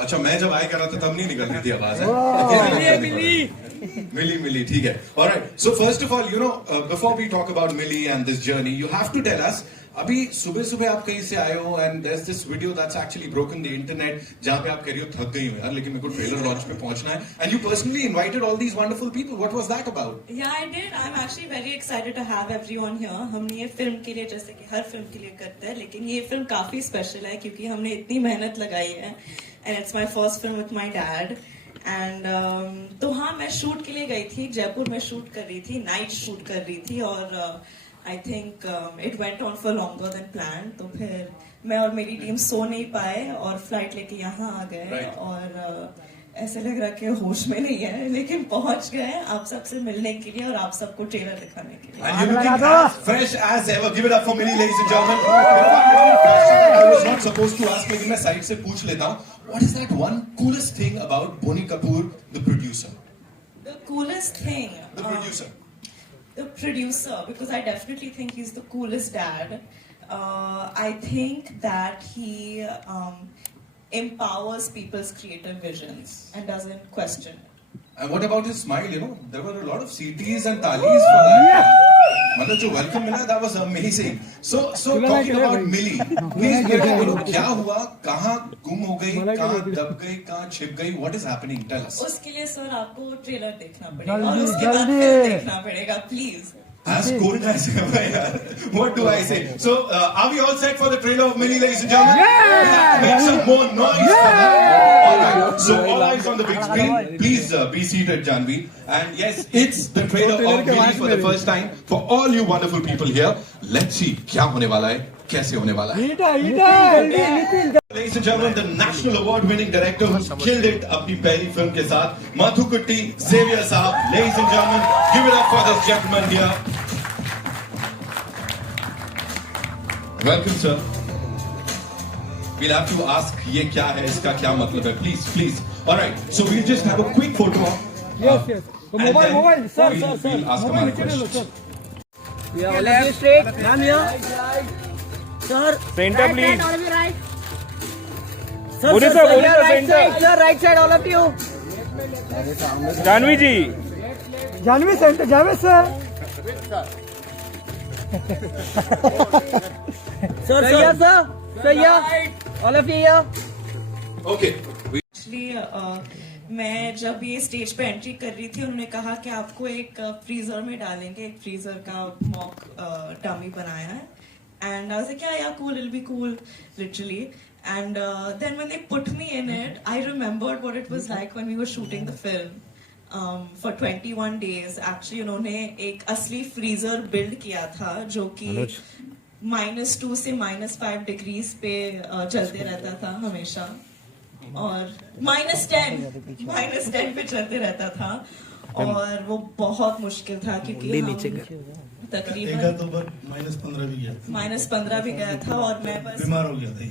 अच्छा मैं जब आए कर रहा था तब नहीं निकल रही थी आवाज मिली ठीक है alright so first of all you know before we talk about Mili and this journey you have to tell us अभी सुबह सुबह आप कहीं से आए हो and there is this video that's actually broken the internet जहां पे आप कह रही हो थक गई हो यार लेकिन मेरे को ट्रेलर लॉन्च पे पहुंचना है and you personally invited all these wonderful people what was that about yeah I did I am actually very excited to have everyone here हमने ये फिल्म के लिए जैसे कि हर फिल्म के लिए करते हैं लेकिन ये फिल्म काफी स्पेशल है क्योंकि हमने इतनी मेहनत लगाई है and it's my first film with my dad and तो हाँ मैं शूट के लिए गई थी जयपुर में शूट कर रही थी नाइट शूट कर रही थी और I think it went on for longer than plan तो फिर मैं और मेरी टीम सो नहीं पाए और फ्लाइट लेके यहाँ आ गए और ऐसे लग रहा कि होश में नहीं है लेकिन पहुंच गए आप सबसे मिलने के लिए और आप सबको ट्रेलर दिखाने के लिए And you're looking as fresh as ever. Give it up for Mili, ladies and gentlemen. I was not supposed to ask, लेकिन मैं साइड से पूछ लेता हूँ. What is that one coolest thing about Boni Kapoor, the producer? The coolest thing. The producer. The producer, because I definitely think he's the coolest dad. I think that he empowers people's creative visions and doesn't question it. And what about his smile? You know, there were a lot of CTs and talis for that. मतलब जो welcome मिला, that was amazing. So talking about Mili, please बोलो क्या हुआ, कहाँ गुम हो गई, कहाँ दब गई, कहाँ छिप गई, what is happening? Tell us. उसके लिए सर आपको ट्रेलर देखना पड़ेगा और उसके बाद फिल्म देखना पड़ेगा, please. As cold as ever, yaar. What do I say? So, are we all set for the trailer of Mili, ladies and gentlemen? Yeah! Make some more noise for that. All right. So, all eyes on the big screen. Please be seated, Janhavi. And yes, it's the trailer of Mili for the first time for all you wonderful people here. Let's see क्या होने वाला है, कैसे होने वाला है. Ladies and gentlemen, the national award-winning director who's killed it अपनी पहली फिल्म के साथ, माधुकुट्टी Xavier साहब. Ladies and gentlemen, give it up for this gentleman here. Welcome, sir. We'll have to ask ये क्या है, इसका क्या मतलब है, please. All right. So we'll just have a quick photo. Yes. Mobile, sir. We'll ask him our questions. Yeah, left straight. Ma'am here. Sir. Center, please. Right. Sir, center. Sir, right side, all of you. Janhavi ji. Janhavi center, Javed sir. Sir, all of you here. Okay. Actually, मैं जब ये stage पे entry कर रही थी उन्होंने कहा कि आपको एक फ्रीजर में डालेंगे, एक फ्रीजर का मॉक डमी बनाया है and I was like yeah cool, it will be cool literally and then when they put me in it I remembered what it was like when we were shooting the film for 21 days. Actually उन्होंने एक असली freezer build किया था जो कि -2 से -5 degrees पे चलते रहता था हमेशा और -10 पे चलते रहता था और वो बहुत मुश्किल था क्योंकि तकरीबन तो -15 भी गया -15 भी गया था और मैं बस बीमार हो गया था.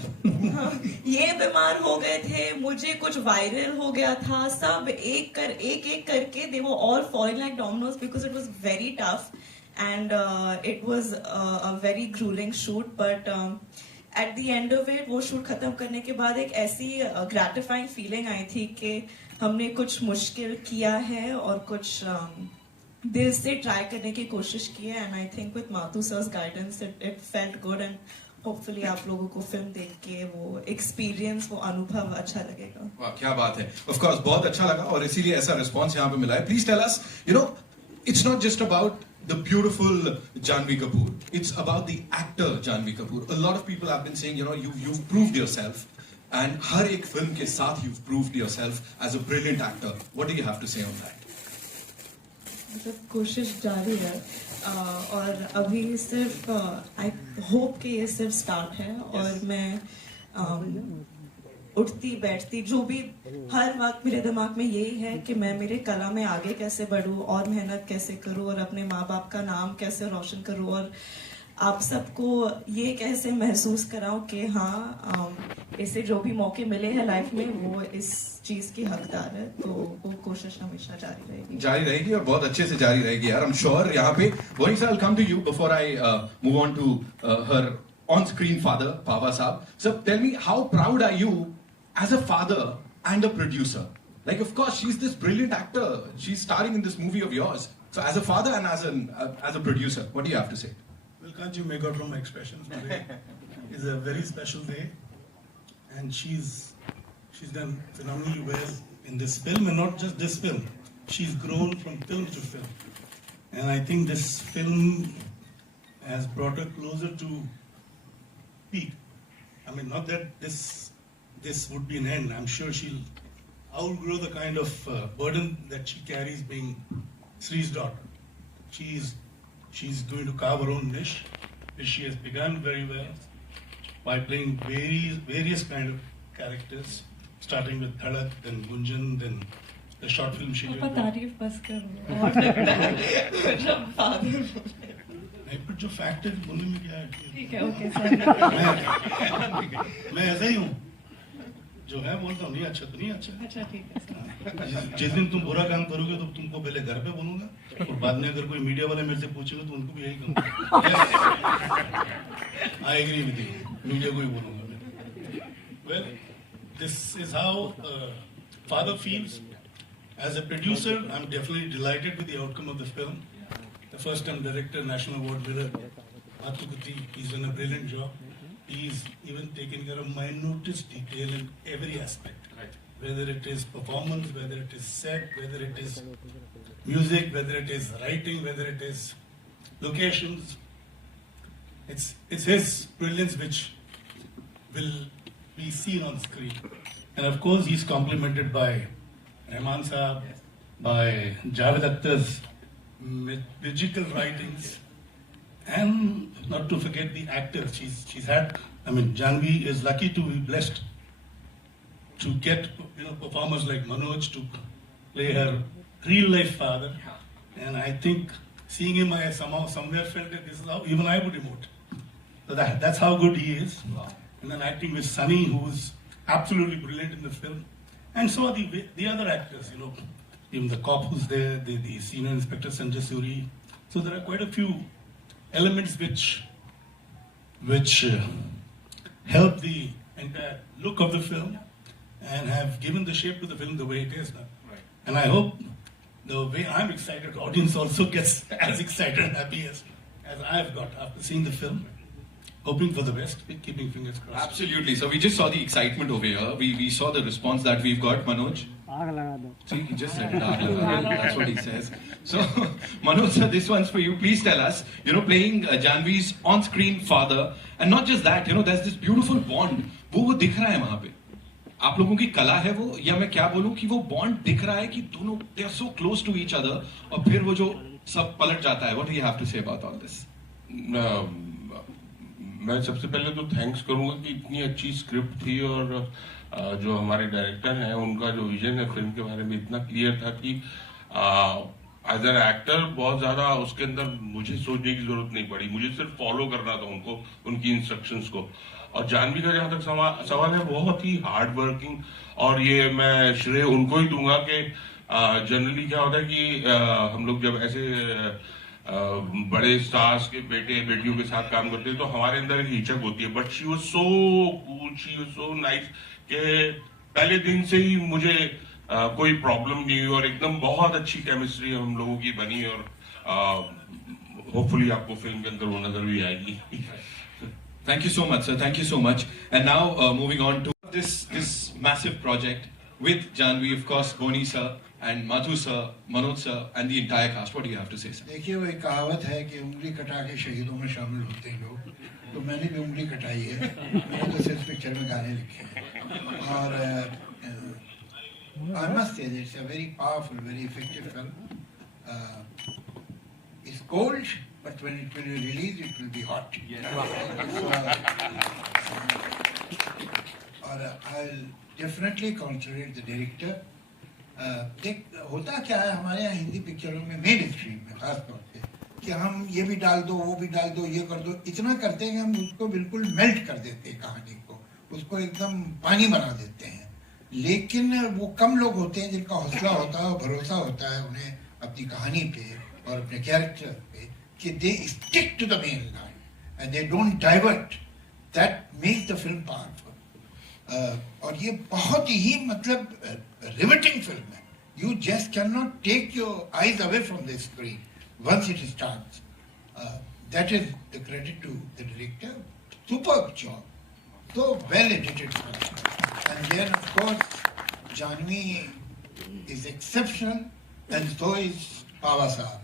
हाँ, ये बीमार हो गए थे, मुझे कुछ वायरल हो गया था, सब एक करके दे वो all falling like Domino's because it was very tough and it was a very gruelling shoot but at the end of it वो शूट खत्म करने के बाद एक ऐसी ग्रेटिफाइंग फीलिंग आई थी कि हमने कुछ मुश्किल किया है और कुछ दिल से ट्राई करने की कोशिश की है and I think with Mathu sir's guidance it felt good and hopefully आप लोगों को फिल्म देख के वो एक्सपीरियंस वो अनुभव अच्छा लगेगा. वाह क्या बात है. ऑफ कोर्स बहुत अच्छा लगा और इसीलिए ऐसा रिस्पांस यहाँ पे मिला है. Please tell us you know it's not just about the beautiful Janhavi Kapoor. It's about the actor Janhavi Kapoor. A lot of people have been saying, you know, you've proved yourself, and हर एक film के साथ you've proved yourself as a brilliant actor. What do you have to say on that? मतलब कोशिश जारी है और अभी सिर्फ आई होप कि ये सिर्फ स्टार्ट है और मैं उठती बैठती जो भी हर वक्त मेरे दिमाग में यही है कि मैं मेरे कला में आगे कैसे बढ़ूं और मेहनत कैसे करूं और अपने माँ बाप का नाम कैसे रोशन करूं और आप सबको ये कैसे महसूस कराऊं कि हाँ इसे जो भी मौके मिले हैं लाइफ में वो इस चीज की हकदार है, तो वो कोशिश हमेशा जारी रहेगी और बहुत अच्छे से जारी रहेगी यार, I'm sure. यहाँ पे Bonnie sir, I'll come to you before I move on to her on-screen father, Pava Saab. So tell me, how proud are you as a father and a producer? Like, of course, she's this brilliant actor. She's starring in this movie of yours. So as a father and as a producer, what do you have to say? Well, can't you make out from my expressions today? It's a very special day, and she's done phenomenally well in this film, and not just this film. She's grown from film to film, and I think this film has brought her closer to peak. I mean, not that this would be an end. I'm sure she'll outgrow the kind of burden that she carries being Sri's daughter. She's going to carve her own niche, which she has begun very well by playing various kind of characters, starting with Dhadak, then Gunjan, then the short film she did. तारीफ बस करो जब father नहीं, पर जो fact है बोलने में क्या है? ठीक है, ओके मैं ऐसा ही हूँ, जो है बोलता हूँ, नहीं अच्छा तो नहीं अच्छा। अच्छा ठीक है। जिस दिन तुम बुरा काम करोगे तो तुमको पहले घर पे बोलूंगा और बाद में अगर कोई मीडिया वाले मेरे से पूछेगा तो उनको भी यही कहूँगा। I agree with you. Media को ही बोलूंगा मैं। Well, this is how father feels. As a producer, I'm definitely delighted with the outcome of the film. The first-time director, National Award winner, Athukuti, he's done a brilliant job. He's even taken care of minutest detail in every aspect. Right. Whether it is performance, whether it is set, whether it is music, whether it is writing, whether it is locations. It's his brilliance which will be seen on screen. And of course, he's complemented by Rahman Saab, by Javed Akhtar's magical writings, and not to forget the actors. She's had. I mean, Janhavi is lucky to be blessed to get performers like Manoj to play her real life father, and I think seeing him, I somewhere felt that this is how even I would emote. So that's how good he is. And then acting with Sunny, who is absolutely brilliant in the film, and so are the other actors. Even the cop who's there, the senior inspector Sanjay Suri. So there are quite a few elements which help the entire look of the film and have given the shape to the film the way it is now. Right. And I hope the way I'm excited, the audience also gets as excited and happy as I've got after seeing the film. Hoping for the best, keeping fingers crossed. Absolutely. So we just saw the excitement over here. We saw the response that we've got, Manoj. See, he just said it. That's what he says. So, Manoj sir, this one's for you. Please tell us, playing Janhavi's on-screen father, and not just that, there's this beautiful bond. वो दिख रहा है वहाँ पे. आप लोगों की कला है वो, या मैं क्या बोलूँ कि वो bond दिख रहा है कि दोनों they are so close to each other, और फिर वो जो सब पलट जाता है. What do you have to say about all this? मैं सबसे पहले तो थैंक्स करूंगा कि इतनी अच्छी स्क्रिप्ट थी और जो हमारे डायरेक्टर हैं उनका जो विजन है फिल्म के बारे में इतना क्लियर था कि एज एन एक्टर बहुत ज्यादा उसके अंदर मुझे सोचने की जरूरत नहीं पड़ी, मुझे सिर्फ फॉलो करना था उनको, उनकी इंस्ट्रक्शंस को। और जानवी का जहां तक सवाल है, बहुत ही हार्ड वर्किंग, और ये मैं श्रेय उनको ही दूंगा कि जनरली क्या होता है कि हम लोग जब ऐसे बड़े स्टार्स के बेटे बेटियों के साथ काम करते हैं तो हमारे अंदर एक हिचक होती है, but she was so cool, she was so nice कि पहले दिन से ही मुझे कोई प्रॉब्लम नहीं हुई और एकदम बहुत अच्छी केमिस्ट्री हम लोगों की बनी, और होपफुली आपको फिल्म के अंदर वो नजर भी आएगी। Thank you so much, sir. Thank you so much. And now moving on to this massive project with Janhavi, of course, Bonnie sir, and Madhu sir, Manoj sir, and the entire cast. What do you have to say, sir? देखिए, वो एक कहावत है कि उंगली कटा के शहीदों में शामिल होते हैं लोग, तो मैंने भी उंगली कटाई है, मैंने तो सिर्फ पिक्चर में गाने लिखे हैं, और I must say it's a very powerful, very effective film. It's cold, but when you release it will be hot. Yes. So, और डेफिनेटली कॉन्सिडरेट द डायरेक्टर. देख होता क्या है हमारे यहाँ हिंदी पिक्चरों में, मेन स्ट्रीम में खास तौर पे, कि हम ये भी डाल दो, वो भी डाल दो, ये कर दो, इतना करते हैं कि हम उसको बिल्कुल मेल्ट कर देते हैं कहानी को, उसको एकदम पानी बना देते हैं. लेकिन वो कम लोग होते हैं जिनका हौसला होता है, भरोसा होता है उन्हें अपनी कहानी पे और अपने कैरेक्टर पे, कि they stick to the main line and they don't divert. That makes the film powerful. और ये बहुत ही मतलब रिवेटिंग फिल्म है. You just can not take your eyes away from the screen once it starts. That is the credit to the director. Superb job. So well edited film. And then of course Janhavi is exceptional and so is Pava Sahab.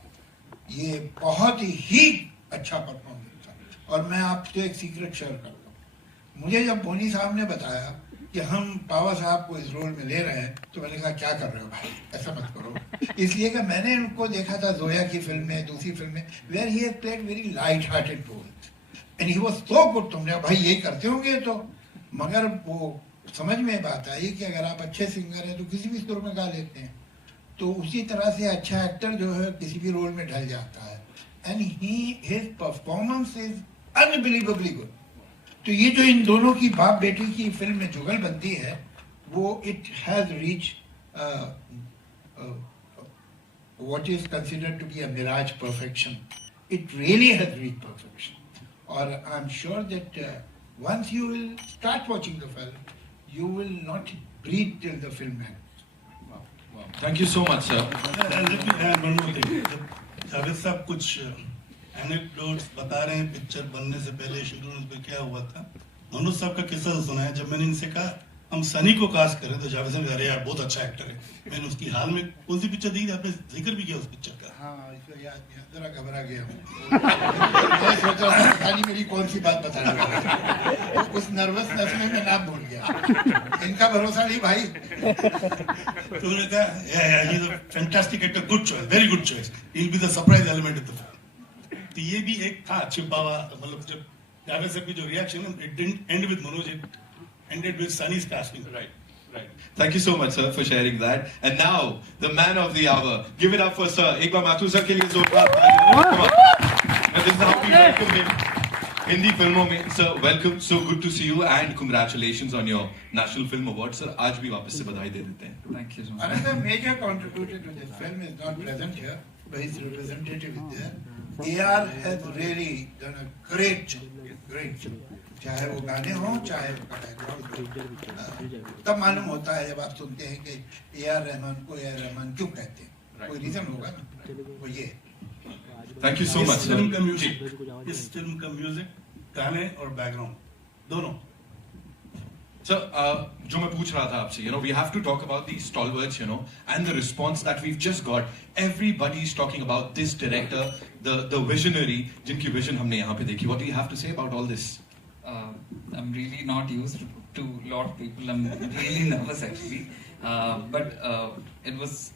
ये बहुत ही अच्छा performance था. और मैं आपसे एक secret share करता हूँ. मुझे जब बोनी साहब ने बताया कि हम पावा साहब को इस रोल में ले रहे हैं, तो मैंने कहा क्या कर रहे हो भाई, ऐसा मत करो. इसलिए कि मैंने उनको देखा था जोया की फिल्म में, दूसरी फिल्म में, where he has played very light hearted roles and he was so good. तुमने भाई ये करते होंगे तो, मगर वो समझ में बात आई कि अगर आप अच्छे सिंगर हैं तो किसी भी सुर में गा लेते हैं. तो उसी तरह से अच्छा एक्टर जो है किसी भी रोल में ढल जाता है. And his performance is unbelievably good. तो ये जो इन दोनों की बाप बेटी की फिल्म में जुगलबंदी है, वो it has reach what is considered to be a mirage perfection. It really has reached perfection. Or I'm sure that once you will start watching the film, you will not breathe till the film ends. Wow. Thank you so much, sir. Let me add one more thing. Javed साहब कुछ anecdotes बता रहे हैं picture बनने से पहले schedule पे क्या हुआ था. मनोज साहब का किस्सा सुना है. जब मैंने इनसे कहा हम सनी को कास्ट करें तो जावेद साहब अरे यार बहुत अच्छा एक्टर है. मैंने उसकी हाल में कौन सी पिक्चर दी, आपने जिक्र भी किया उस पिक्चर का. हाँ, इसको याद नहीं, जरा घबरा गया हूँ. मैं सोचा पता नहीं मेरी कौन सी बात बताने वाला. उस नर्वसनेस में मैं नाम भूल गया. इनका भरोसा नहीं भाई. तो उन्होंने कहा yeah, he's a fantastic actor, good choice, very good choice. He'll be the surprise element of the film. तो ये भी एक था छिपा हुआ, मतलब जब जावेद साहब की जो reaction, it didn't end with Manoj, it ended with Sunny's casting. Right. Thank you so much, sir, for sharing that. And now, the man of the hour. Give it up for sir. एक बार Mathur sir के लिए जोरदार तालियां. Come on. This is how we welcome him. Hindi फिल्मों में. Sir, welcome. So good to see you and congratulations on your National Film Award. Sir, आज भी वापस से बधाई दे देते हैं. Thank you so much. Another major contributor to this film is not present here, but his representative is there. AR has really done a great job. चाहे वो गाने हों, चाहे उनका बैकग्राउंड, तब मालूम होता है जब आप सुनते हैं कि AR रहमान को AR रहमान क्यों कहते हैं. कोई रीजन होगा ना, वो ये. Thank you so much, इस sir. फिल्म का म्यूजिक, गाने और बैकग्राउंड दोनों. So, जो मैं पूछ रहा था आपसे, we have to talk about these stalwarts, and the response that we've just got. Everybody is talking about this director, the visionary, जिनकी vision हमने यहाँ पे देखी. What do you have to say about all this? I'm really not used to a lot of people. I'm really nervous actually. But it was.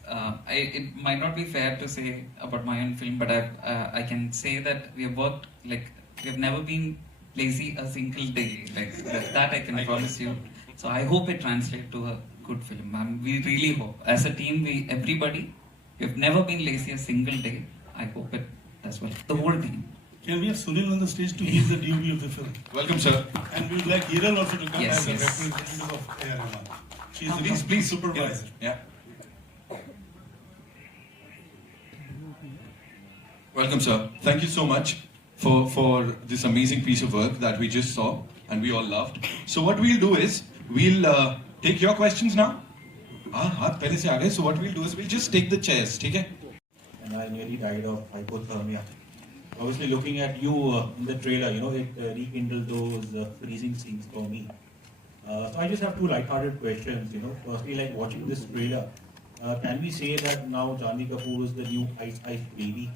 It might not be fair to say about my own film, but I can say that we have worked like we have never been lazy a single day. Like that I can promise you. So I hope it translates to a good film. We really hope. As a team, everybody, we have never been lazy a single day. I hope it does well. The whole team. Can we have Sunil on the stage too? He's the DOP of the film. Welcome, sir. And we would like Hiral also to come Yes, as a yes. representative of AR Rahman. She's the Please, supervisor. Yeah. Welcome, sir. Thank you so much for this amazing piece of work that we just saw and we all loved. So what we'll do is we'll take your questions now. हाथ पहले से आ गए. So what we'll do is we'll just take the chairs, ठीक है? And I nearly died of hypothermia. Obviously, looking at you in the trailer, it rekindled those freezing scenes for me. So I just have two light-hearted questions. Firstly, like watching this trailer, can we say that now Janhavi Kapoor is the new Ice Ice Baby?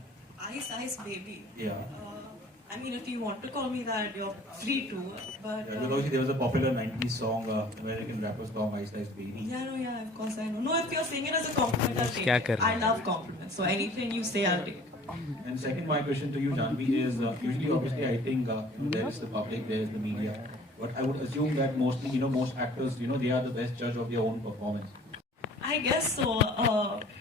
Ice Baby. Yeah. I mean, if you want to call me that, you're free to. But Yeah, because there was a popular 90s song, American rapper song, Ice Ice Baby. yeah, of course I know. No, if you're saying it as a compliment, I'll take it. I love compliments. So anything you say, I'll take. And second, my question to you, Janhavi, is usually, obviously, I think there is the public, there is the media. But I would assume that mostly, most actors, they are the best judge of their own performance. I guess so.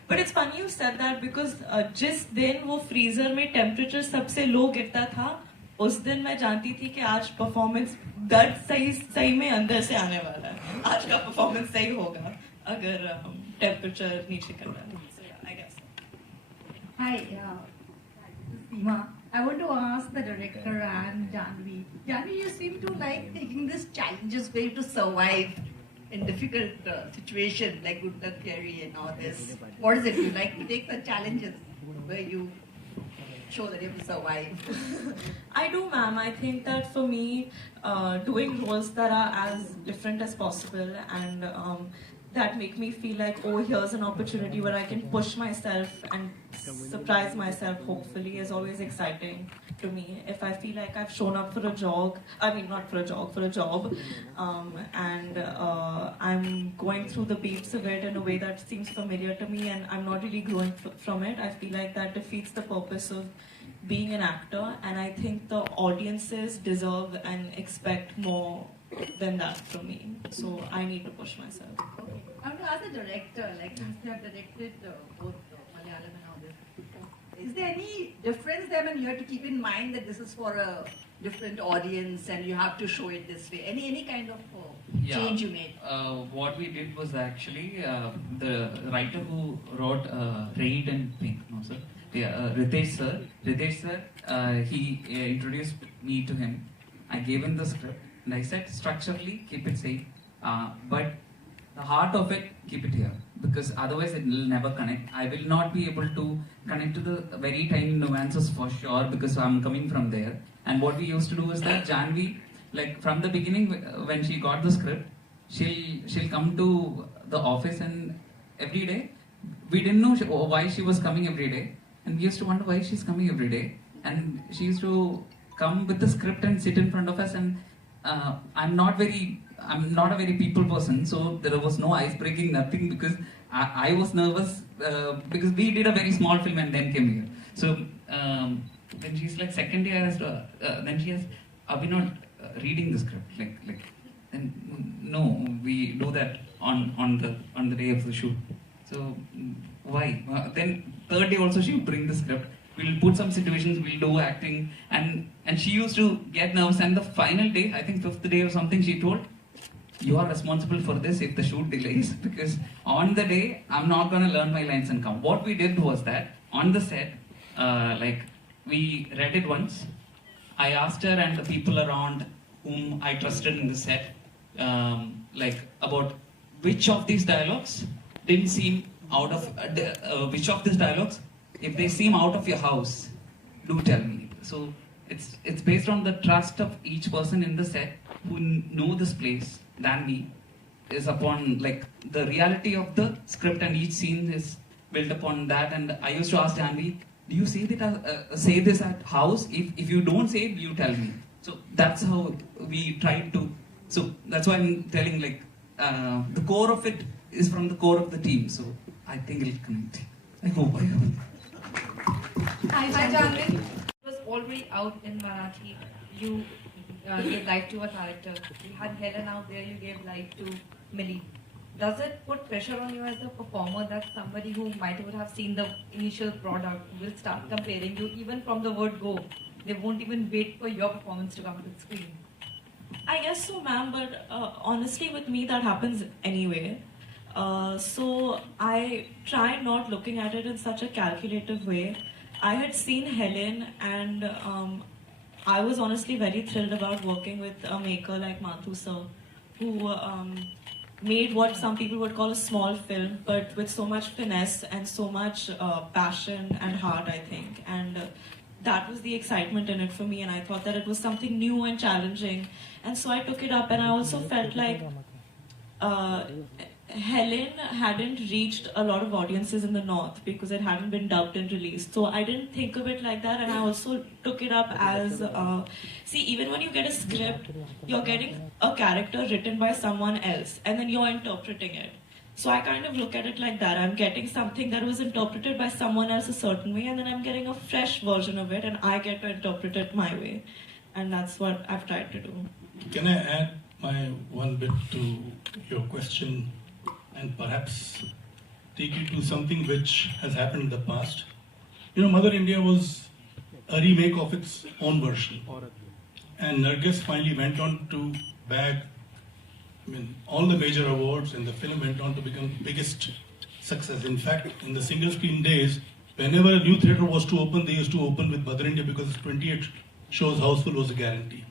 But it's funny you said that because जिस दिन वो freezer में temperature सबसे low गिरता था, उस दिन मैं जानती थी कि आज performance दर्द सही में अंदर से आने वाला है. आज का performance सही होगा अगर temperature नीचे करना है. So yeah, I guess. Hi, Seema. I want to ask the director and Janhavi. Janhavi, you seem to like taking these challenges for you to survive in difficult situations like Good Luck Jerry and all this. What is it? You like to take the challenges where you show that you have to survive? I do, ma'am. I think that for me, doing roles that are as different as possible and that make me feel like, oh, here's an opportunity where I can push myself and surprise myself, hopefully, is always exciting to me. If I feel like I've shown up for a jog, not for a jog, for a job, and I'm going through the beats of it in a way that seems familiar to me and I'm not really growing from it, I feel like that defeats the purpose of being an actor, and I think the audiences deserve and expect more than that from me. So I need to push myself. Okay. I want to ask the director, like since you have directed both Malayalam and all this, is there any difference there when you have to keep in mind that this is for a different audience and you have to show it this way? Any kind of change you made? What we did was actually the writer who wrote Raid and Pink, no sir? Yeah, Ritesh sir, he introduced me to him. I gave him the script and I said structurally keep it safe, but the heart of it keep it here, because otherwise it will never connect. I will not be able to connect to the very tiny nuances for sure, because I'm coming from there. And what we used to do is that Janhavi, like from the beginning when she got the script, she'll come to the office, and every day we didn't know why she was coming every day, and we used to wonder why she's coming every day. And she used to come with the script and sit in front of us, and I'm not a very people person, so there was no ice breaking, nothing, because I was nervous because we did a very small film and then came here. So then she's like, second day I asked then she asked, are we not reading the script? Like, and no, we do that on the day of the shoot. So why? Then third day also she would bring the script. We'll put some situations, we'll do acting, and she used to get nervous. And the final day, I think fifth day or something, she told, you are responsible for this if the shoot delays, because on the day I'm not going to learn my lines and come. What we did was that on the set, we read it once. I asked her and the people around whom I trusted in the set, about which of these dialogues didn't seem out of which of these dialogues, if they seem out of your house, do tell me. So it's based on the trust of each person in the set who know this place than me, is upon like the reality of the script, and each scene is built upon that. And I used to ask Janhavi, do you say this at house? If you don't say it, you tell me. So that's how we tried to. So that's why I'm telling, like, the core of it is from the core of the team. So I think it'll connect. I hope. Hi, Janhavi. It was already out in Marathi. You gave life to a character. You had Helen out there, you gave life to Mili. Does it put pressure on you as a performer that somebody who might have seen the initial product will start comparing you even from the word go? They won't even wait for your performance to come to the screen. I guess so, ma'am, but honestly with me that happens anyway. So I try not looking at it in such a calculative way. I had seen Helen, and I was honestly very thrilled about working with a maker like Mathu sir, who made what some people would call a small film, but with so much finesse and so much passion and heart, I think. And that was the excitement in it for me, and I thought that it was something new and challenging. And so I took it up, and I also felt like Helen hadn't reached a lot of audiences in the North because it hadn't been dubbed and released. So I didn't think of it like that, and I also took it up as, see, even when you get a script, you're getting a character written by someone else, and then you're interpreting it. So I kind of look at it like that. I'm getting something that was interpreted by someone else a certain way, and then I'm getting a fresh version of it, and I get to interpret it my way. And that's what I've tried to do. Can I add my one bit to your question and perhaps take you to something which has happened in the past? You know, Mother India was a remake of its own version. And Nargis finally went on to bag all the major awards, and the film went on to become the biggest success. In fact, in the single screen days, whenever a new theatre was to open, they used to open with Mother India because 28 shows houseful was a guarantee.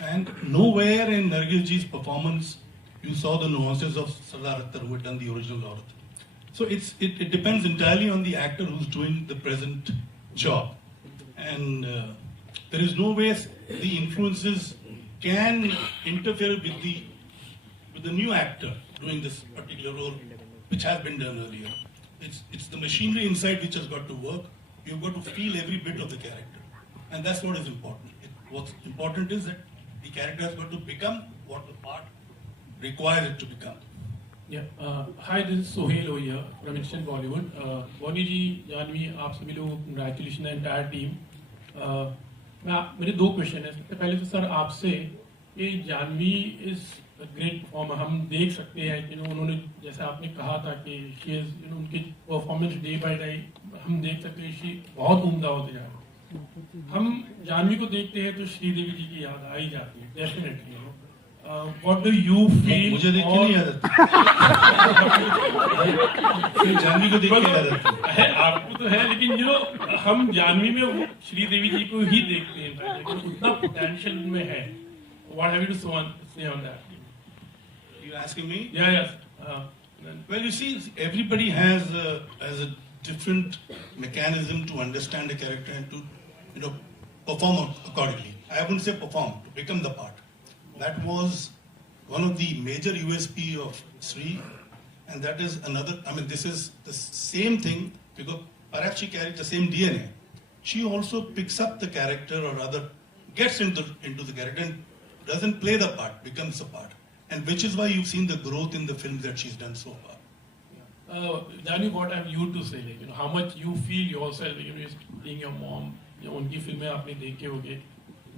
And nowhere in Nargis ji's performance you saw the nuances of Sardar Akhtar, who had done the original Aurat. So it depends entirely on the actor who's doing the present job. And there is no way the influences can interfere with the new actor doing this particular role, which has been done earlier. It's the machinery inside which has got to work. You've got to feel every bit of the character. And that's what is important. What's important is that the character has got to become what the part requires it to become. Yeah. Hi, this is Sohail over here from Instant Bollywood. Bonnie ji, Janhavi, आप सभी लोगों को congratulations the entire team. मेरे दो question है. सबसे पहले तो सर आपसे कि जानवी इज ग्रेट परफॉर्मर, हम देख सकते हैं कि उन्होंने जैसे आपने कहा था कि शी इज उनकी परफॉर्मेंस डे बाय डे हम देख सकते हैं शी बहुत उम्दा होते जा रहे हैं. हम जानवी को देखते हैं तो श्रीदेवी जी की याद आ ही जाती है definitely. What do you feel? मुझे देख के नहीं याद आती. जानवी को देख के याद आती है. आपको तो है, लेकिन हम जानवी में श्रीदेवी जी को ही देखते हैं, उतना पोटेंशियल में है. What have you to say on that? You asking me? Yeah, yes. Well, you see, everybody has a different mechanism to understand a character and to perform accordingly. I wouldn't say perform, to become the part. That was one of the major USP of Sri, and that is another. I mean, this is the same thing because perhaps she carries the same DNA. She also picks up the character, or rather, gets into the character and doesn't play the part, becomes the part, and which is why you've seen the growth in the films that she's done so far. Janhavi, what have you to say? Like, how much you feel yourself, being your mom, उनकी फिल्में आपने देखे होंगे.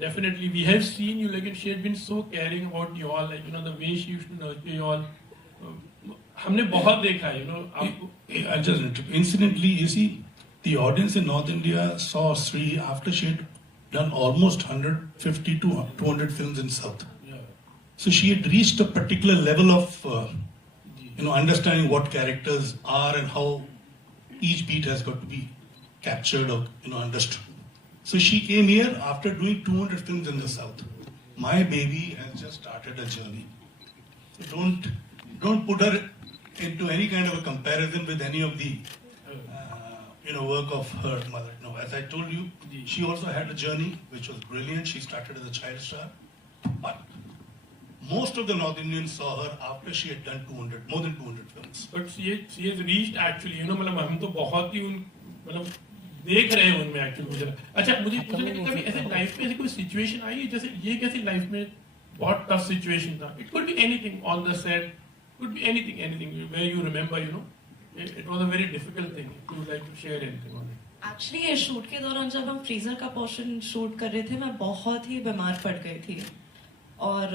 Definitely, we have seen you. Like, she had been so caring about you all. Like, the way she used to nurture you all. हमने बहुत देखा है. I just incidentally, you see, the audience in North India saw Sri after she had done almost 150 to 200 films in South. Yeah. So she had reached a particular level of, understanding what characters are and how each beat has got to be captured or, understood. So she came here after doing 200 films in the South. My baby has just started a journey. So don't put her into any kind of a comparison with any of the, work of her mother. No, as I told you, she also had a journey which was brilliant. She started as a child star, but most of the North Indians saw her after she had done more than 200 films. But she has reached actually, मतलब हम तो बहुत ही मतलब देख रहे हैं उनमें एक्चुअली मुझे. अच्छा, मुझे पूछना कि कभी ऐसे लाइफ में ऐसी कोई सिचुएशन आई जैसे ये कैसी लाइफ में बहुत टफ सिचुएशन था. It could be anything on the set, could be anything where you remember, it was a very difficult thing. If you would like to share anything on it. Actually ये shoot के दौरान जब हम freezer का portion shoot कर रहे थे, मैं बहुत ही बीमार पड़ गई थी और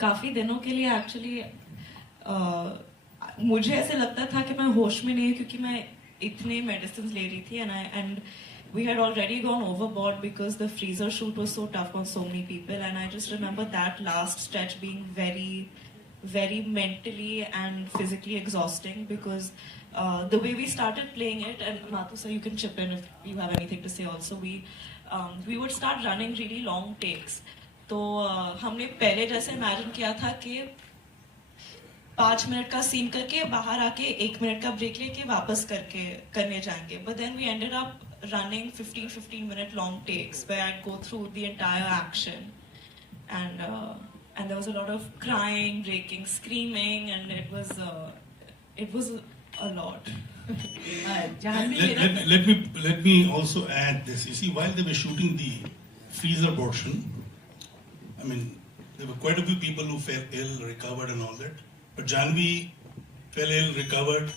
काफी दिनों के लिए एक्चुअली मुझे ऐसे लगता था कि मैं होश में नहीं हूँ क्योंकि मैं इतने मेडिसिन ले रही थी and we had already gone overboard because the freezer shoot was so tough on so many people, and I just remember that last stretch being very, very mentally and physically exhausting because the way we started playing it, and Mathu sir, you can chip in if you have anything to say also, we would start running really long takes. तो हमने पहले जैसे imagine किया था कि 5 minute का scene करके बाहर आके 1 मिनट का ब्रेक लेके वापस करने जाएंगे. But then we ended up running 15 minute long takes where I'd go through the entire action, and there was a lot of crying, breaking, screaming, and it was a lot. Let me also add this. You see, while they were shooting the freezer portion, I mean, there were quite a few people who fell ill, recovered, and all that. But Janhavi fell ill, recovered.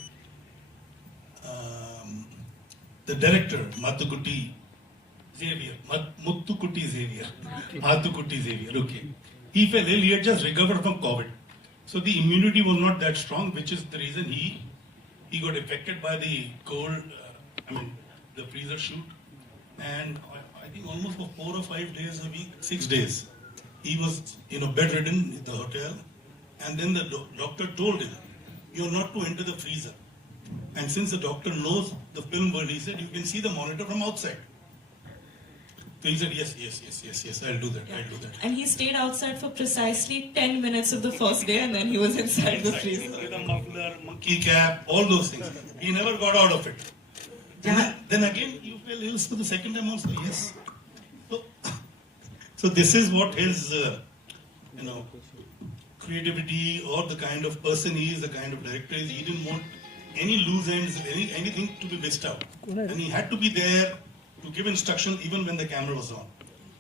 The director, Madhukuti, Xavier, Muthukutti Xavier, Hathukutti Xavier, okay. He fell ill, he had just recovered from COVID. So the immunity was not that strong, which is the reason he got affected by the cold, the freezer shoot. And I think almost for 4 or 5 days a week, 6 days, he was, bedridden in the hotel. And then the doctor told him, you're not to enter the freezer. And since the doctor knows the film world, he said, you can see the monitor from outside. So he said, yes, I'll do that. And he stayed outside for precisely 10 minutes of the first day, and then he was inside the freezer. With a muffler, monkey cap, all those things. He never got out of it. And then again, you fell ill for the second time also, yes. So this is what his, creativity or the kind of person he is, the kind of director he is. He didn't want any loose ends, anything to be missed out. And he had to be there to give instruction even when the camera was on.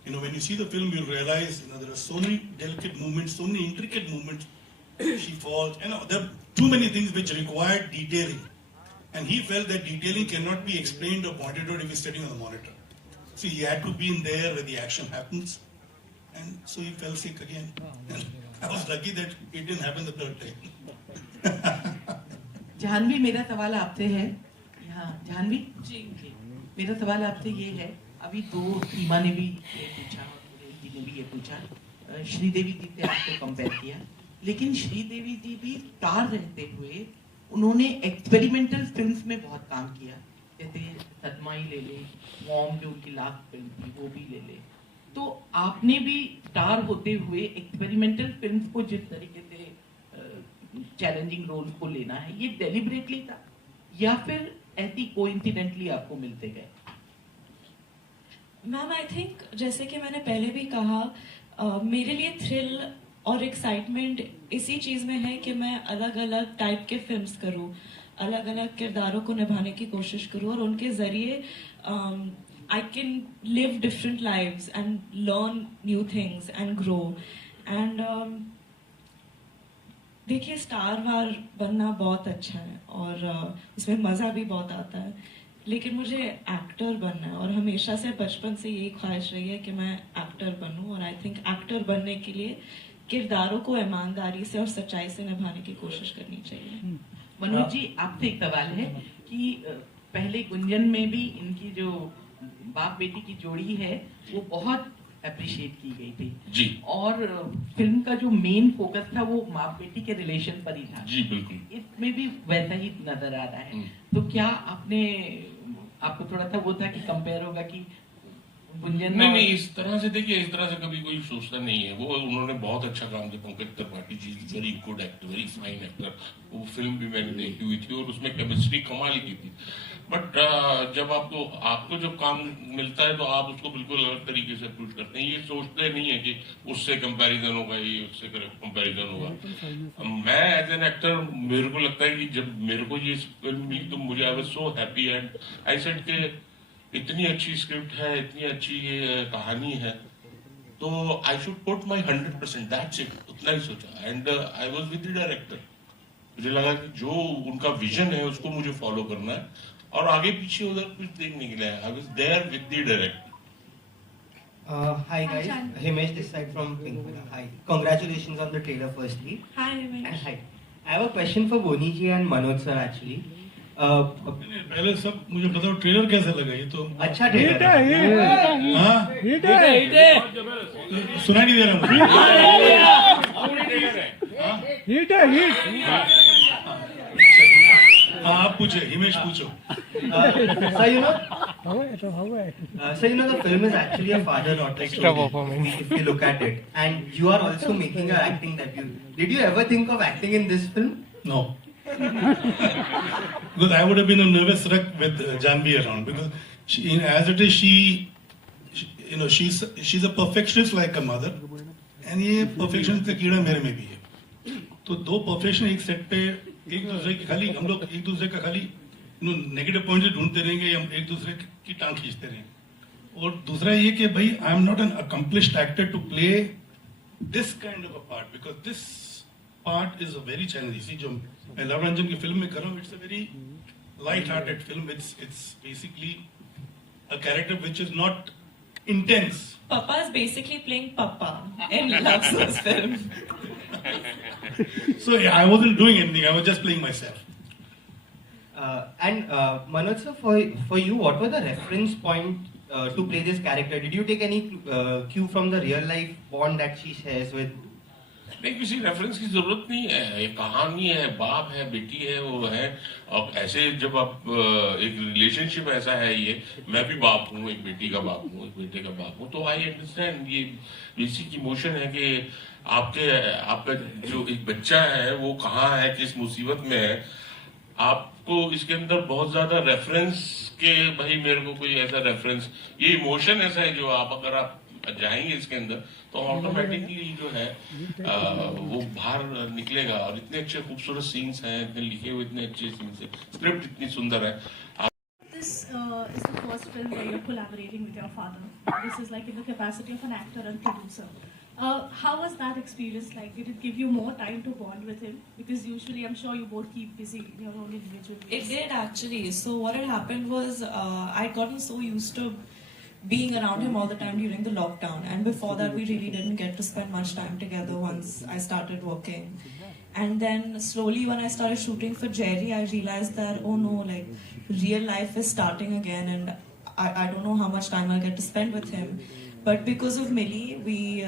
When you see the film, you'll realize, there are so many delicate movements, so many intricate movements. She falls, there are too many things which require detailing. And he felt that detailing cannot be explained or pointed out if he's sitting on the monitor. So he had to be in there where the action happens. And so he fell sick again. And I was lucky that it didn't happen the third time. Janvi, मेरा सवाल आपसे है यहाँ जानवी जी, मेरा सवाल आपसे ये है, अभी सीमा ने भी ये पूछा और जी ने भी ये पूछा, श्रीदेवी जी से आपको कंपेयर किया, लेकिन श्रीदेवी जी भी स्टार रहते हुए उन्होंने एक्सपेरिमेंटल फिल्म्स में बहुत काम किया, जैसे सदमा ही ले ले, मॉम जो उनकी लास्ट फिल्म थी वो भी ले ले। तो आपने भी स्टार होते हुए एक्सपेरिमेंटल फिल्म्स को जिस तरीके से चैलेंजिंग रोल को लेना है, ये डेलिबरेटली था या फिर ऐसी कोइंसिडेंटली आपको मिलते गए? मैम, आई थिंक जैसे कि मैंने पहले भी कहा, मेरे लिए थ्रिल और एक्साइटमेंट इसी चीज में है कि मैं अलग अलग टाइप के फिल्म्स करूं, अलग अलग किरदारों को निभाने की कोशिश करूं और उनके जरिए I can live different lives and learn new things and grow. And देखिए, स्टार वार बनना बहुत अच्छा है और उसमें मज़ा भी बहुत आता है, लेकिन मुझे एक्टर बनना है और हमेशा से बचपन से यही ख्वाहिश रही है कि मैं एक्टर बनूं। और आई थिंक एक्टर बनने के लिए किरदारों को ईमानदारी से और सच्चाई से निभाने की कोशिश करनी चाहिए। मनोज जी, आपसे एक सवाल है कि पहले गुंजन में भी इनकी जो बाप बेटी की जोड़ी है वो बहुत अप्रिशिएट की गई थी जी, और फिल्म का जो मेन फोकस था वो बाप बेटी के रिलेशन पर ही था जी, बिल्कुल। इसमें भी वैसा ही नजर आ रहा है। तो क्या आपको थोड़ा सा वो था कि कंपेयर होगा कि गुंजन? नहीं, इस तरह से देखिए, इस तरह से कभी कोई सोचता नहीं है। वो उन्होंने बहुत अच्छा काम किया, Pankaj Tripathi ji, very good actor, very fine actor. वो फिल्म भी मैंने देखी हुई थी और उसमें केमिस्ट्री कमाल की थी। बट जब आपको जब काम मिलता है तो आप उसको बिल्कुल अलग तरीके से अप्रोच करते हैं। ये सोचते नहीं है कि उससे कंपैरिजन होगा, ये उससे कंपैरिजन होगा। मैं एज एन एक्टर, मेरे को लगता है कि जब मेरे को ये फिल्म मिली तो मुझे I was so happy and I said कि इतनी अच्छी स्क्रिप्ट है, इतनी अच्छी कहानी है, तो I should put my 100%, that's it, उतना ही सोचा। And I was with the director. मुझे लगा कि जो उनका विजन है उसको मुझे फॉलो करना है और आगे पीछे उधर कुछ देखने के लिए I was there with the director. Hi guys, Himesh this side from Pinkvilla. Hi, congratulations on the trailer firstly. Hi Himesh. And hi, I have a question for Boni ji and Manoj sir actually. पहले सब मुझे बताओ trailer कैसा लगा? ये तो अच्छा trailer है। हिट है, सुनाई नहीं दे रहा मुझे। हिट है। आप पूछे, हिमेश पूछो। So you know the film is actually a father-daughter story if you look at it, and you are also making your acting debut. Did you ever think of acting in this film? No. Because I would have been a nervous wreck with Janhavi around, because she, as it is, she's a perfectionist like a mother, and ये perfectionist का कीड़ा मेरे में भी है। तो दो perfection एक सेट पे एक दूसरे की खाली हम लोग एक दूसरे का खाली नेगेटिव पॉइंट ढूंढते रहेंगे या एक दूसरे की टांग खींचते रहेंगे। और दूसरा ये कि भाई I am not an accomplished actor to play this kind of a part, because this part is a very challenging. जो मैं लव रंजन की फिल्म में कर रहा हूँ, it's a very light hearted film. It's basically a character which is not intense. Papa is basically playing Papa in Love Source film. So yeah, I wasn't doing anything. I was just playing myself. And Manoj sir, for you, what were the reference point to play this character? Did you take any cue from the real life bond that she shares with? नहीं, किसी reference की जरूरत नहीं है. एक कहानी है, बाप है, बेटी है, वो है. अब ऐसे जब आप एक रिलेशनशिप ऐसा है, ये मैं भी बाप हूँ, एक बेटी का बाप हूँ, एक बेटे का बाप हूँ, तो आई अंडरस्टैंड. ये बेसिक इमोशन है कि आपका जो एक बच्चा है वो कहाँ है, किस मुसीबत में है. आपको इसके अंदर बहुत ज्यादा रेफरेंस के भाई मेरे को कोई ऐसा रेफरेंस, ये इमोशन ऐसा है जो आप अगर आप जाएंगे इसके अंदर तो ऑटोमेटिकली जो है वो बाहर निकलेगा. और इतने अच्छे खूबसूरत सीन्स हैं, इतने लिखे हुए इतने अच्छे सीन्स हैं, स्क्रिप्ट इतनी सुंदर है. This is the first film where you're collaborating with your father. This is like in the capacity of an actor and producer. How was that experience like? Did it give you more time to bond with him? Because usually I'm sure you both keep busy in your own individual ways. It did actually. So what had happened was I'd gotten so used to being around him all the time during the lockdown, and before that we really didn't get to spend much time together once I started working. And then slowly when I started shooting for Jerry, I realized that oh no, like real life is starting again, and I don't know how much time I'll get to spend with him. But because of Mili,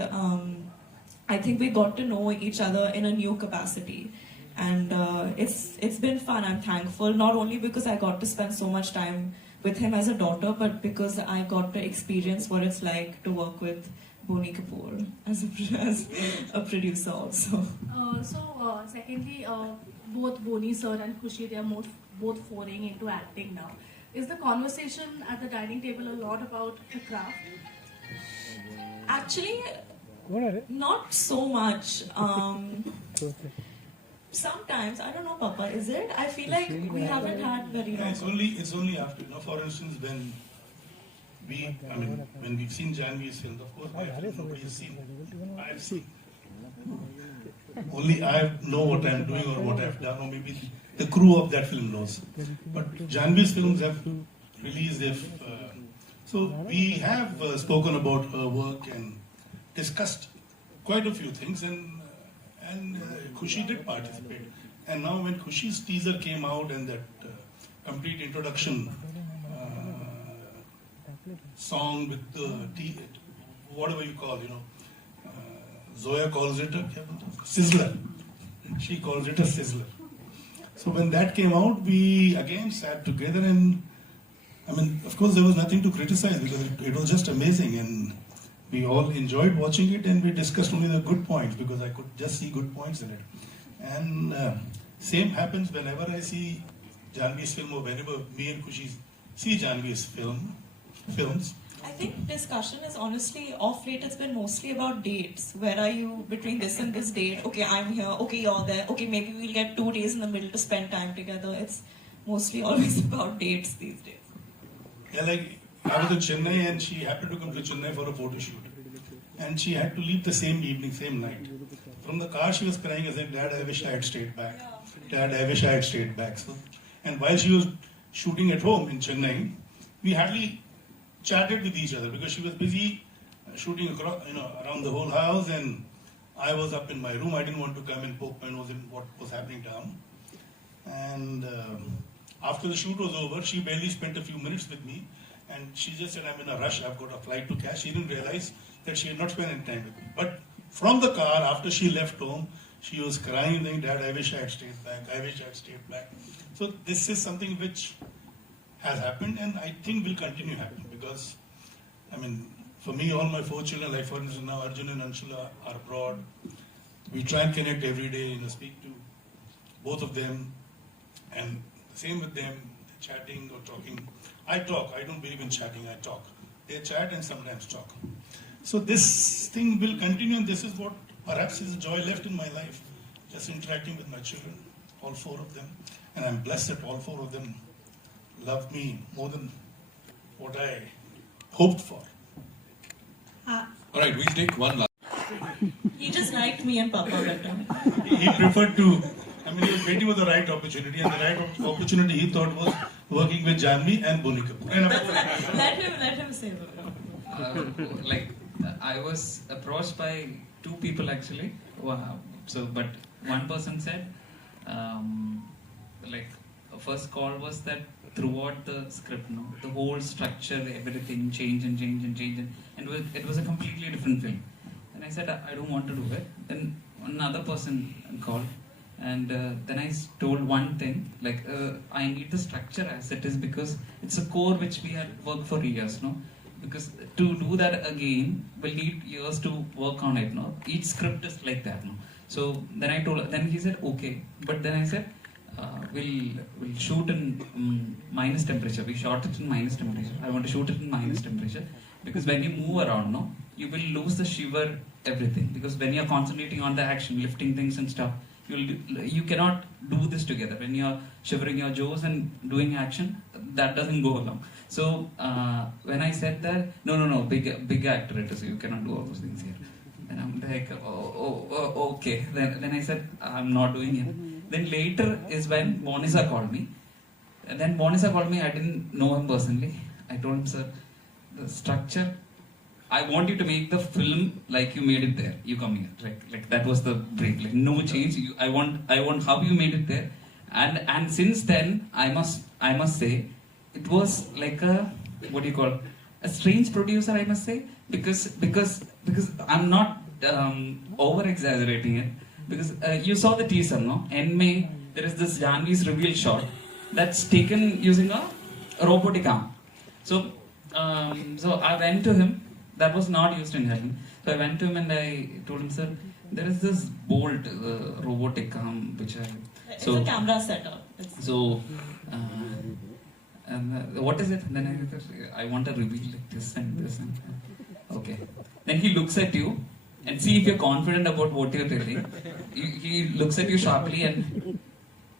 I think we got to know each other in a new capacity, and it's been fun. I'm thankful not only because I got to spend so much time with him as a daughter, but because I got to experience what it's like to work with Janhavi Kapoor as a producer also. Secondly, both Boni sir and Khushi, they are both foraying into acting now. Is the conversation at the dining table a lot about the craft? Actually, not so much. Sometimes, I don't know, Papa, is it? I feel like we haven't had very long. It's only after, for instance, when we've seen Janhavi's film, of course, my film nobody has seen. I've seen. Only I know what I'm doing or what I've done, or maybe the crew of that film knows. But Janhavi's films have released so we have spoken about her work and discussed quite a few things, and Khushi did participate. And now when Khushi's teaser came out and that complete introduction song with the whatever you call, Zoya calls it a sizzler. She calls it a sizzler. So when that came out, we again sat together, and of course there was nothing to criticize because it was just amazing, and we all enjoyed watching it, and we discussed only the good points because I could just see good points in it. And same happens whenever I see Janhavi's film or whenever me and Khushi see Janhavi's films. I think discussion is honestly, off late it's been mostly about dates. Where are you between this and this date? Okay, I'm here. Okay, you're there. Okay, maybe we'll get 2 days in the middle to spend time together. It's mostly always about dates these days. Yeah, like I was in Chennai and she happened to come to Chennai for a photo shoot. And she had to leave the same evening, same night. From the car she was crying and saying, Dad, I wish I had stayed back. Dad, I wish I had stayed back. So, and while she was shooting at home in Chennai, we hardly chatted with each other because she was busy shooting across, around the whole house, and I was up in my room. I didn't want to come and poke my nose in what was happening down. And after the shoot was over, she barely spent a few minutes with me, and she just said, I'm in a rush, I've got a flight to catch. She didn't realize that she had not spent any time with me. But from the car, after she left home, she was crying, saying, Dad, I wish I had stayed back. I wish I had stayed back. So this is something which has happened, and I think will continue happening because, for me, all my 4 children, like for instance now Arjun and Anshula are abroad. We try and connect every day, speak to both of them, and same with them, chatting or talking. I talk, I don't believe in chatting, I talk. They chat and sometimes talk. So this thing will continue, and this is what perhaps is a joy left in my life, just interacting with my children, all 4 of them. And I'm blessed that all 4 of them love me more than what I hoped for. Alright, we'll take one last. He just liked me and Papa better. He preferred to, he was waiting for the right opportunity, and the right opportunity he thought was working with Janhavi and Janhavi Kapoor. Let him say that. like I was approached by two people actually. Wow. So, but one person said, like, first call was that throughout the script, no, the whole structure, everything changed and it was a completely different film. And I said, I don't want to do it. Then another person called, and then I told one thing, like, I need the structure as it is because it's a core which we had worked for years, no. Because to do that again, we'll need years to work on it, no. Each script is like that, no. So then he said, okay. But then I said, we'll shoot in minus temperature. We shot it in minus temperature. I want to shoot it in minus temperature because when you move around, no, you will lose the shiver, everything. Because when you're concentrating on the action, lifting things and stuff, you cannot do this together. When you're shivering your jaws and doing action, that doesn't go along. So when I said that, no, big actor it is. You cannot do all those things here. And I'm like, okay. Then I said, I'm not doing it. Then later is when Monisa called me. And then Monisa called me, I didn't know him personally. I told him, sir, the structure, I want you to make the film like you made it there. You come here. Like that was the break. Like no change. I want how you made it there. And since then, I must say, it was like a, what do you call, a strange producer, I must say, because I'm not over exaggerating it. Because you saw the teaser, no? In May, there is this Janhavi's reveal shot that's taken using a robotic arm. So I went to him. That was not used in Helen. So I went to him and I told him, sir, there is this bolt, robotic arm, which It's a camera setup. So, what is it? And then I want to reveal like this and this and okay. Then he looks at you and see if you're confident about what you're telling. He looks at you sharply and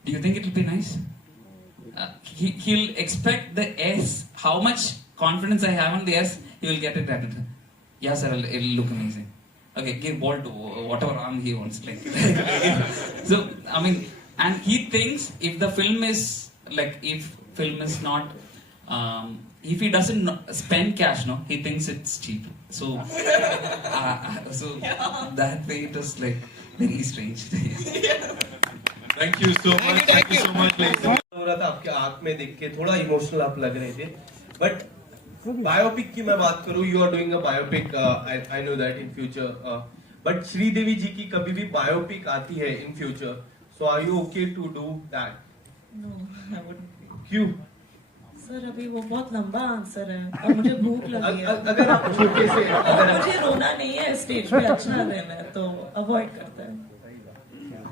do you think it'll be nice? He'll expect the S. How much confidence I have on the S, he will get it at it. Yeah, sir, it'll look amazing. Okay, give ball to whatever arm he wants. Like, so I mean, and he thinks if the film is like, if film is not, if he doesn't spend cash, no, he thinks it's cheap. So, that way it was like very strange. Thank you so much. Thank you so much, ladies. आपके आंख में देख के थोड़ा emotional आप लग रहे थे, बट बायोपिक की मैं बात करूं, you are doing a biopic, I know that in future, but Sridevi ji की कभी भी बायोपिक आती है in future, so are you okay to do that? No, I wouldn't. क्यों? सर अभी वो बहुत लंबा आंसर है और मुझे भूख लगी है। अगर आप छोटे से, मुझे रोना नहीं है स्टेज पे, अच्छा देना है तो अवॉइड करते हैं।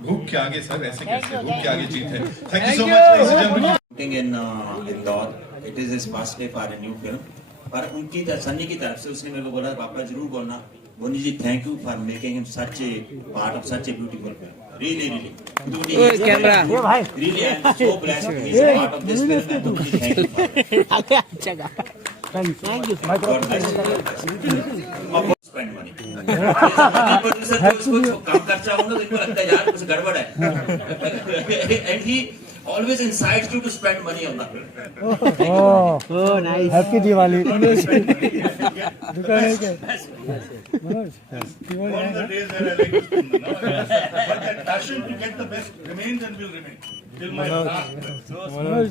भूख के आगे सर ऐसे कैसे, भूख के आगे जीत है। Thank you so much, ladies and gentlemen. Shooting in Indore, it is his first day for a new film. पर उनकी सन्नी की तरफ से उसने मेरे को बोला, पापा जरूर बोलना, बोनी जी, thank you for making him such a part of such a beautiful film. Really. Really, I am so blessed to be a part of this film. And Bonie ji, thank you for it. Thank you. God bless you. Spend money. Producer जो इसको काम खर्चा होगा तो इनको लगता है यार कुछ गड़बड़ है. And he always incites you to spend money on that film. Oh, nice. Happy Diwali. दुकान है क्या? One of the days that I like to spend, but that passion to get the best remains and will remain till my last.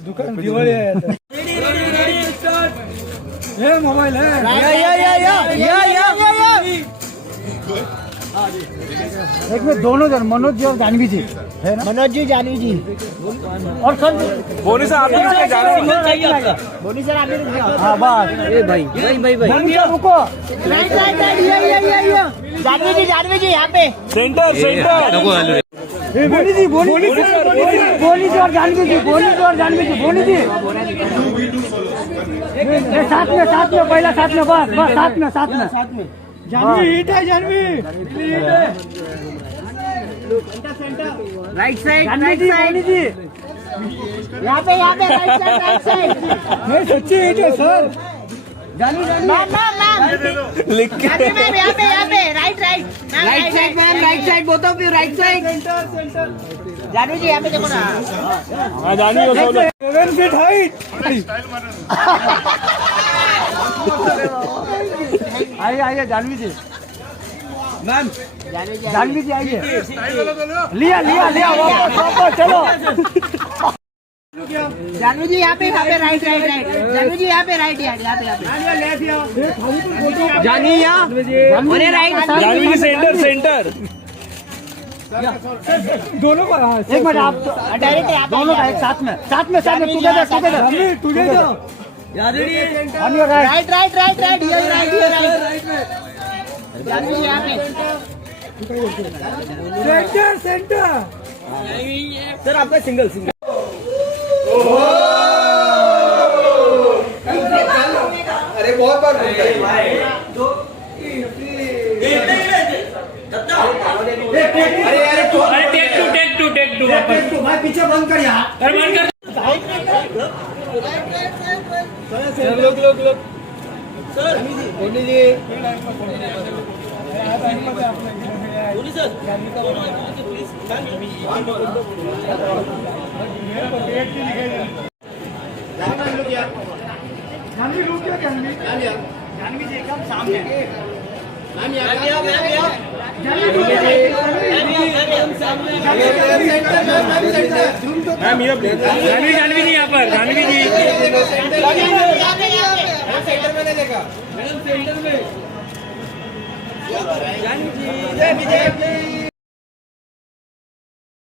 दुकान दिवाली है. Ready, start. ये mobile है. या. एक में दोनों जन, मनोज जी और जानवी जी है ना? मनोज जी, जानवी जी और सर बोनी सर, आपको क्या जाना? बोनी सर आपने, हाँ बस, ए भाई बोनी सर रुको, राइट ये जानवी जी यहाँ पे सेंटर बोनी जी और जानवी जी साथ में पहला साथ में, बस साथ में जानवी हिट है, जानवी राइट साइड बोनी जी यहाँ पे राइट साइड नहीं सच्ची हिट है सर, जानवी लिख के मैम यहाँ पे right side ma'am, right side both of you, right side centre Janhvi ji यहाँ पे देखो ना, जानवी 7 feet height. आइए आइए जानवी जी मैम जानवी जी आइए लिया लिया लिया वापस चलो जानवी जी यहाँ पे right right right Janhvi ji यहाँ पे राइट यहाँ पे जानी यहाँ अरे राइट जानवी जी सेंटर सेंटर दोनों को एक मिनट आप डायरेक्ट दोनों का एक साथ में together together right right right right right Janhvi ji यहाँ पे सेंटर सेंटर सर आपका सिंगल अरे बहुत बार टेक टू भाई पीछे बंद कर यार बंद कर लोग सर बोली जी सर जानवी रुक गया जानवी जी एकदम सामने मैम जानवी जी यहाँ पर जानवी जी सेंटर में नहीं देखा सेंटर में जानवी जी